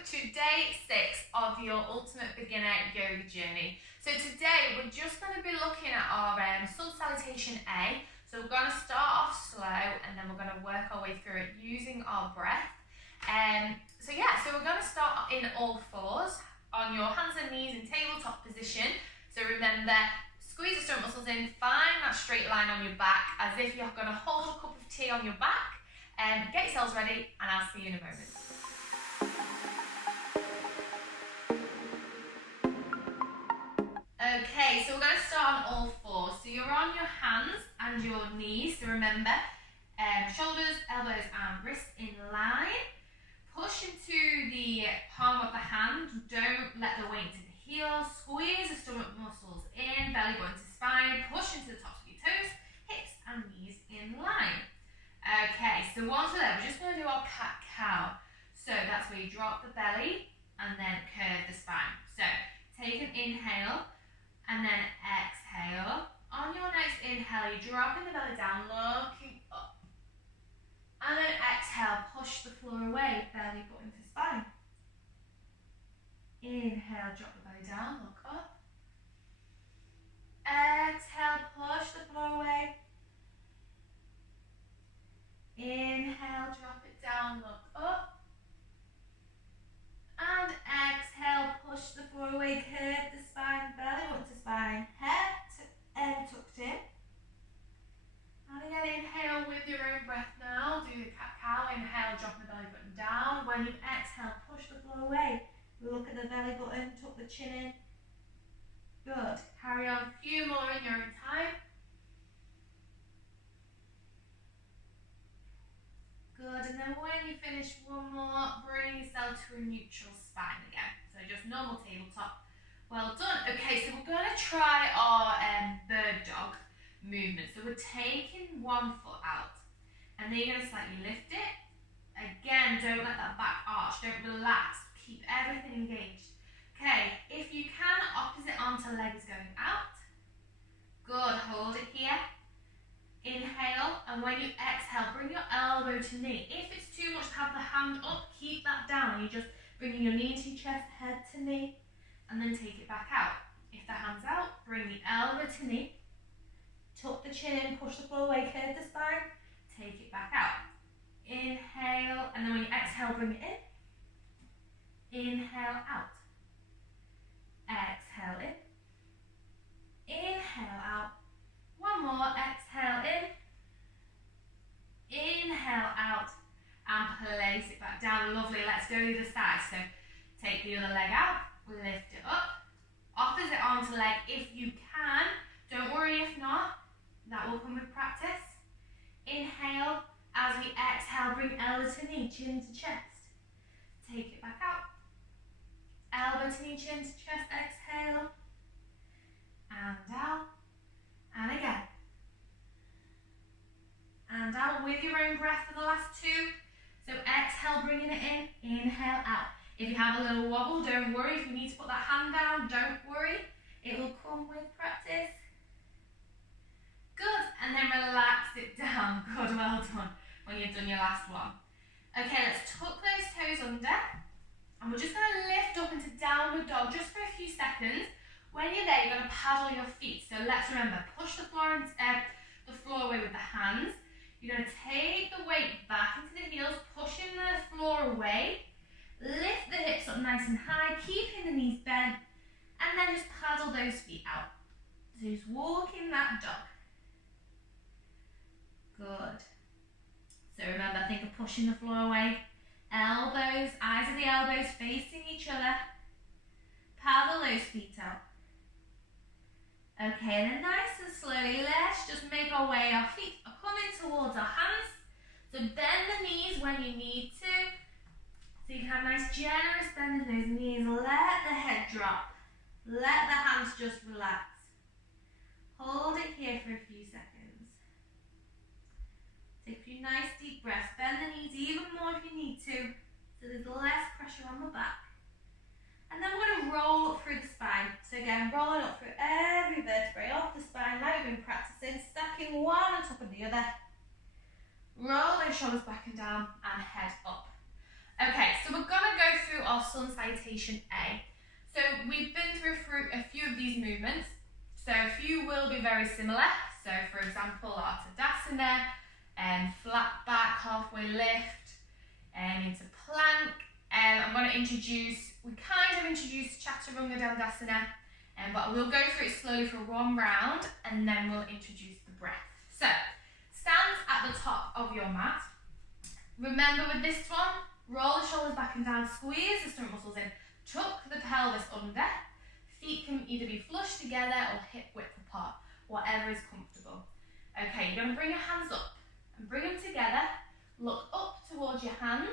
to day 6 of your Ultimate Beginner Yoga Journey. So today we're just going to be looking at our Sun Salutation A. So we're going to start off slow and then we're going to work our way through it using our breath. So we're going to start in all fours on your hands and knees in tabletop position. So remember, squeeze the stomach muscles in, find that straight line on your back as if you're going to hold a cup of tea on your back. Get yourselves ready and I'll see you in a moment. Okay, so we're going to start on all fours. So you're on your hands and your knees. So remember, shoulders, elbows and wrists in line. Push into the palm of the hand. Don't let the weight into the heels. Squeeze the stomach muscles in, belly button to spine. Push into the tops of your toes, hips and knees in line. Okay, so once we're there, we're just going to do our cat-cow. So that's where you drop the belly and then curve the spine. So take an inhale and then exhale. On your next inhale, you're dropping the belly down, looking up. And then exhale, push the floor away, belly button to spine. Inhale, drop the belly down, look up. Exhale, push the floor away. Inhale, drop it down, look up. And exhale, push the floor away, curve the spine, belly button to spine, head to end tucked in. And again, inhale with your own breath now, do the cat-cow, inhale, drop the belly button down. When you exhale, push the floor away, look at the belly button, tuck the chin in. Good, carry on, a few more in your own time. Good, and then when you finish one more, bring yourself to a neutral spine again. So just normal tabletop. Well done. Okay, so we're going to try our bird dog movement. So we're taking one foot out, and then you're going to slightly lift it. Again, don't let that back arch, don't relax, keep everything engaged. Okay, if you can, opposite arm to leg is going out. Good, hold it here. Inhale, and when you exhale, bring your elbow to knee. If it's too much to have the hand up, keep that down. You're just bringing your knee to your chest, head to knee, and then take it back out. If the hand's out, bring the elbow to knee, tuck the chin in, push the floor away, curve the spine, take it back out. Inhale, and then when you exhale, bring it in. Inhale, out. Exhale, in. Inhale, out. One more, exhale in, inhale out, and place it back down. Lovely, let's go to the side. So take the other leg out, lift it up, opposite arm to leg if you can. Don't worry if not, that will come with practice. Inhale, as we exhale, bring elbow to knee, chin to chest. Take it back out. Elbow to knee, chin to chest, exhale, and down. And again. And out with your own breath for the last two. So exhale, bringing it in, inhale, out. If you have a little wobble, don't worry. If you need to put that hand down, don't worry. It will come with practice. Good, and then relax it down. Good, well done, when you've done your last one. Okay, let's tuck those toes under. And we're just gonna lift up into downward dog just for a few seconds. When you're there, you're going to paddle your feet. So let's remember, push the floor away with the hands. You're going to take the weight back into the heels, pushing the floor away. Lift the hips up nice and high, keeping the knees bent, and then just paddle those feet out. So just walking that dog. Good. So remember, think of pushing the floor away. Elbows, eyes of the elbows facing each other. Paddle those feet out. Okay, and then nice and slowly, let's just make our way. Our feet are coming towards our hands. So bend the knees when you need to. So you can have a nice generous bend in those knees. Let the head drop. Let the hands just relax. Hold it here for a few seconds. Take a few nice deep breaths. Bend the knees even more if you need to, so there's less pressure on the back. And then we're going to roll up through the spine. So again, rolling up through every vertebrae off the spine, like we've been practicing, stacking one on top of the other. Roll those shoulders back and down and head up. Okay, so we're going to go through our sun salutation A. So we've been through a few of these movements. So a few will be very similar. So for example, our Tadasana, flat back, halfway lift, into plank. I'm going to we kind of introduced Chaturanga Dandasana, but we'll go through it slowly for one round and then we'll introduce the breath. So, stand at the top of your mat. Remember with this one, roll the shoulders back and down, squeeze the stomach muscles in, tuck the pelvis under. Feet can either be flush together or hip width apart, whatever is comfortable. Okay, you're going to bring your hands up and bring them together. Look up towards your hands.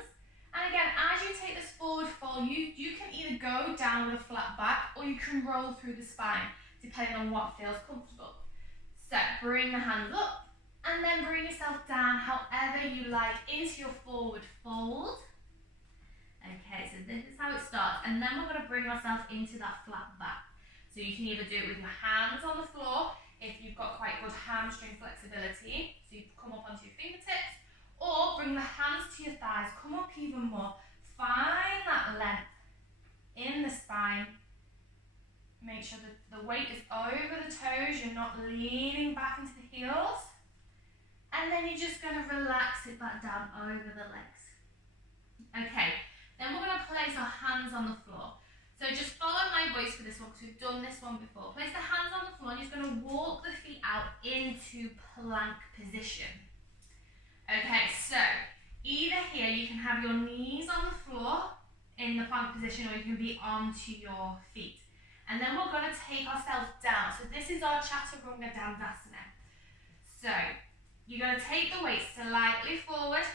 And again, as you take this forward fold, you can either go down with a flat back or you can roll through the spine, depending on what feels comfortable. So, bring the hands up and then bring yourself down however you like into your forward fold. Okay, so this is how it starts, and then we're going to bring ourselves into that flat back. So you can either do it with your hands on the floor, if you've got quite good hamstring flexibility, so you come up onto your fingertips, or bring the hands to your thighs, come up even more, find that length in the spine. Make sure that the weight is over the toes, you're not leaning back into the heels, and then you're just going to relax it back down over the legs. Okay. Then we're going to place our hands on the floor. So just follow my voice for this one because we've done this one before. Place the hands on the floor and you're just going to walk the feet out into plank position. Okay, so either here you can have your knees on the floor in the plank position or you can be onto your feet. And then we're going to take ourselves down. So this is our Chaturanga Dandasana. So you're going to take the weight slightly forward.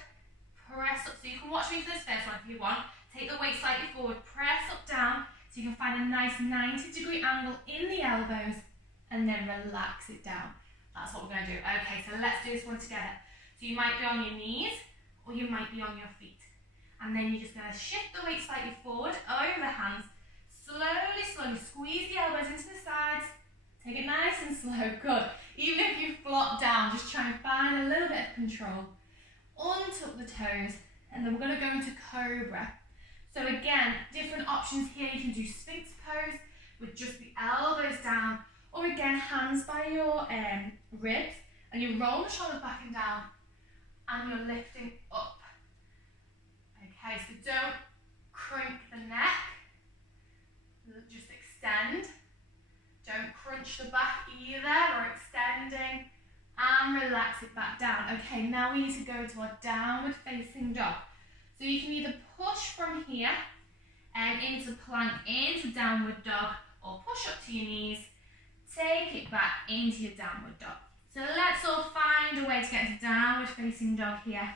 Press up, so you can watch me for this first one if you want. Take the weight slightly forward, press up down so you can find a nice 90-degree angle in the elbows and then relax it down. That's what we're going to do. Okay, so let's do this one together. So you might be on your knees or you might be on your feet. And then you're just going to shift the weight slightly forward over the hands. Slowly squeeze the elbows into the sides. Take it nice and slow. Good. Even if you flop down, just try and find a little bit of control. Untuck the toes, and then we're going to go into Cobra. So again, different options here. You can do Sphinx pose with just the elbows down, or again, hands by your ribs, and you roll the shoulders back and down, and you're lifting up. Okay, so don't crank the neck, just extend. Don't crunch the back either, or extending. And relax it back down. Okay, now we need to go to our downward facing dog. So you can either push from here and into plank, into downward dog, or push up to your knees, take it back into your downward dog. So let's all find a way to get into downward facing dog here.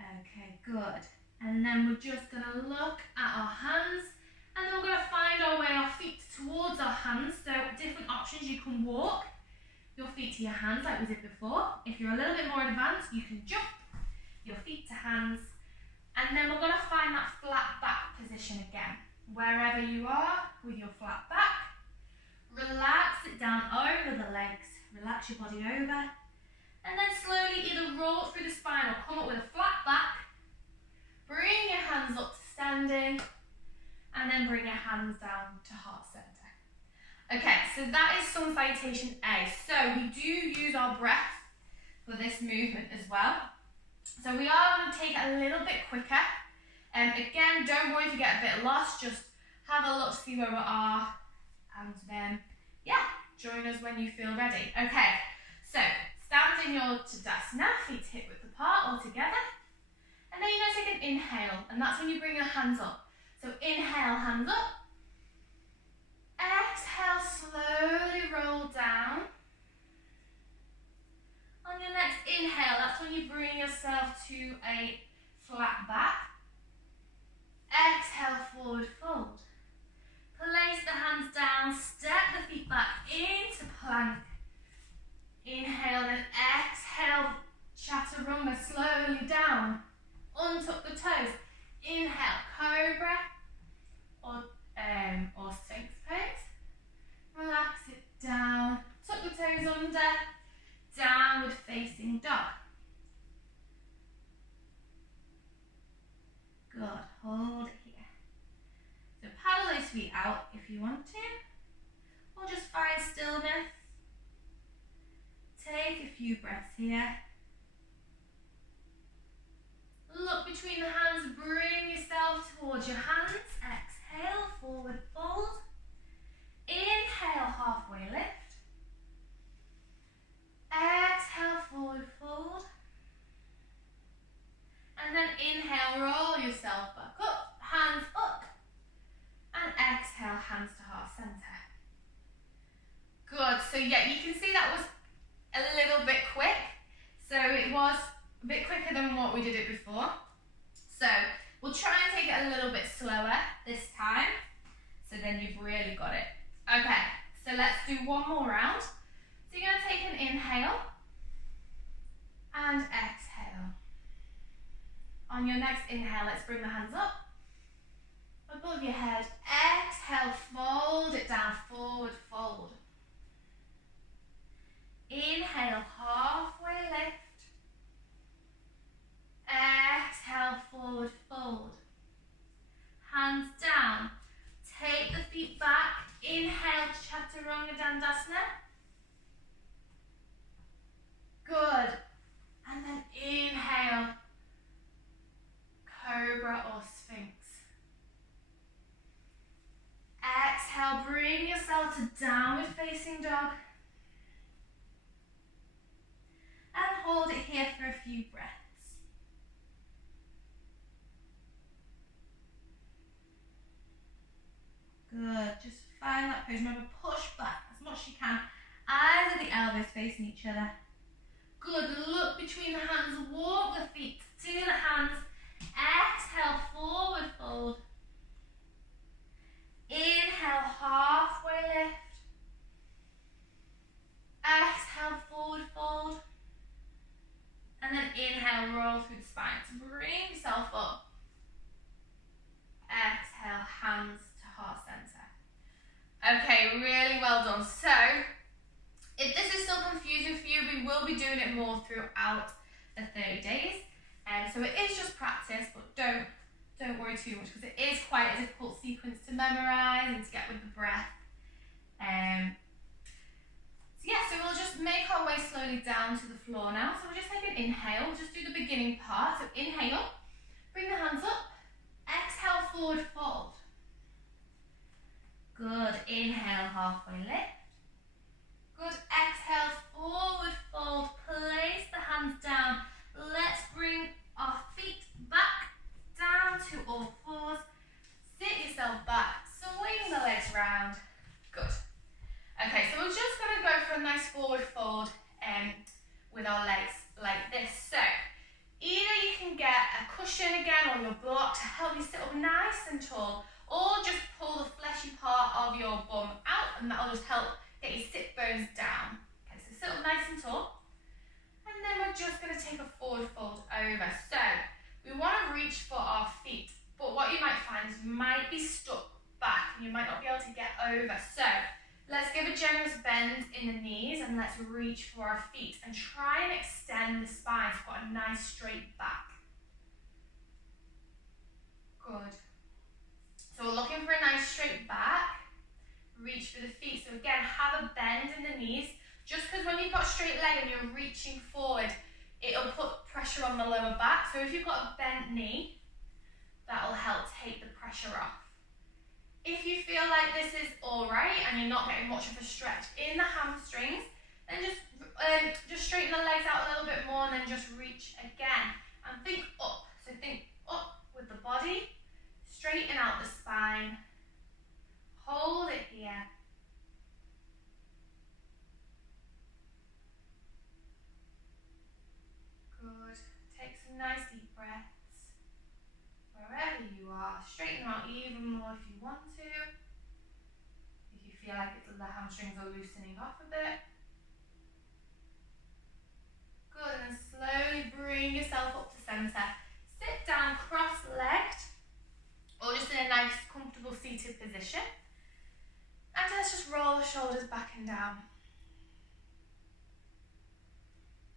Okay, good. And then we're just going to look at our hands. And then we're going to find our way, our feet towards our hands. So different options, you can walk your feet to your hands like we did before. If you're a little bit more advanced, you can jump your feet to hands. And then we're going to find that flat back position again. Wherever you are with your flat back, relax it down over the legs. Relax your body over. And then slowly either roll through the spine or come up with a flat back. Bring your hands up to standing. And then bring your hands down to heart center. Okay, so that is sun salutation A. So we do use our breath for this movement as well. So we are going to take it a little bit quicker. Again, don't worry if you get a bit lost, just have a look, see where we are, and then, yeah, join us when you feel ready. Okay, so stand in your Tadasana, feet hip width apart all together. And then you're going to take an inhale, and that's when you bring your hands up. So inhale, hands up. Exhale, slowly roll down. On your next inhale, that's when you bring yourself to a flat back. Exhale, forward fold. Place the hands down, step the feet back into plank. Inhale and exhale, Chaturanga, slowly down. Untuck the toes. Inhale, Cobra or Sphinx pose. Relax it down. Tuck the toes under. Downward facing dog. Good. Hold it here. So paddle those feet out if you want to, or just find stillness. Take a few breaths here. Look between the hands, bring yourself towards your hands. Exhale, forward fold. Inhale, halfway lift. Exhale, forward fold. And then inhale, roll yourself back up, hands up. And exhale, hands to heart center. Good, so yeah, you can see that was a little bit quick. So it was a bit quicker than what we did it before. So we'll try and take it a little bit slower this time. So then you've really got it. Okay, so let's do one more round. So you're going to take an inhale and exhale. On your next inhale, let's bring the hands up above your head. Exhale, fold it down, forward fold. Inhale, halfway lift. Exhale, forward fold. Hands down. Take the feet back. Inhale, Chaturanga Dandasana. Good. And then inhale, Cobra or Sphinx. Exhale, bring yourself to downward facing dog. And hold it here for a few breaths. Good, just find that pose. Remember, push back as much as you can. Eyes of the elbows facing each other. Good, look between the hands, walk the feet to the hands. Exhale, forward fold. Inhale, halfway lift. Exhale, forward fold. And then inhale, roll through the spine to bring yourself up. Exhale, hands to heart center. Okay, really well done. So, if this is still confusing for you, we will be doing it more throughout the 30 days. So it is just practice, but don't worry too much because it is quite a difficult sequence to memorize and to get with the breath. So we'll just make our way slowly down to the floor now. So we'll just take an inhale. We'll just do the beginning part. So inhale, bring the hands up. Exhale, forward fold. Good. Inhale, halfway lift. Good. Exhale, forward fold. Place the hands down. Let's bring our feet back down to all fours. Sit yourself back. Swing the legs round. Good. Okay, so we're just going to go for a nice forward fold with our legs like this. So either you can get a cushion again on your block to help you sit up nice and tall, or just pull the fleshy part of your bum out and that'll just help get your sit bones down. Okay, so sit up nice and tall. And then we're just going to take a forward fold over. So we want to reach for our feet, but what you might find is you might be stuck back and you might not be able to get over. So let's give a generous bend in the knees and let's reach for our feet and try and extend the spine so we've got a nice straight back. Good. So we're looking for a nice straight back. Reach for the feet. So again, have a bend in the knees. Just because when you've got a straight leg and you're reaching forward, it'll put pressure on the lower back. So if you've got a bent knee, that'll help take the pressure off. If you feel like this is all right and you're not getting much of a stretch in the hamstrings, then just straighten the legs out a little bit more and then just reach again. And think up. So think up with the body, straighten out the spine, hold it here. Good. Take some nice deep breaths. Wherever you are, straighten out even more if you want to. If you feel like the hamstrings are loosening off a bit. Good, and then slowly bring yourself up to center. Sit down cross-legged, or just in a nice, comfortable seated position. And let's just roll the shoulders back and down.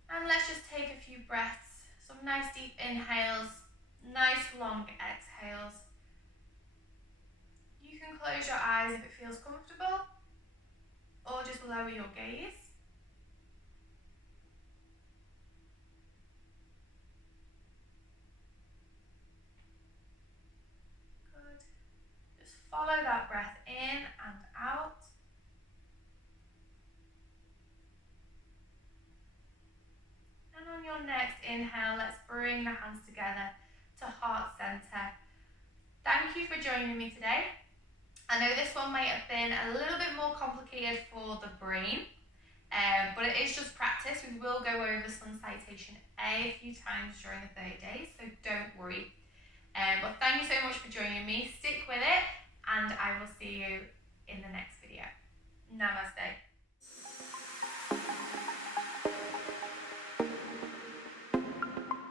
And let's just take a few breaths. Some nice deep inhales, Nice long exhales. You can close your eyes if it feels comfortable, or just lower your gaze. Good. Just follow that breath in and out. And on your next inhale, let's bring the hands together to heart center. Thank you for joining me today. I know this one might have been a little bit more complicated for the brain, but it is just practice. We will go over Sun Citation A few times during the 30 days, so don't worry. But thank you so much for joining me. Stick with it, and I will see you in the next video. Namaste.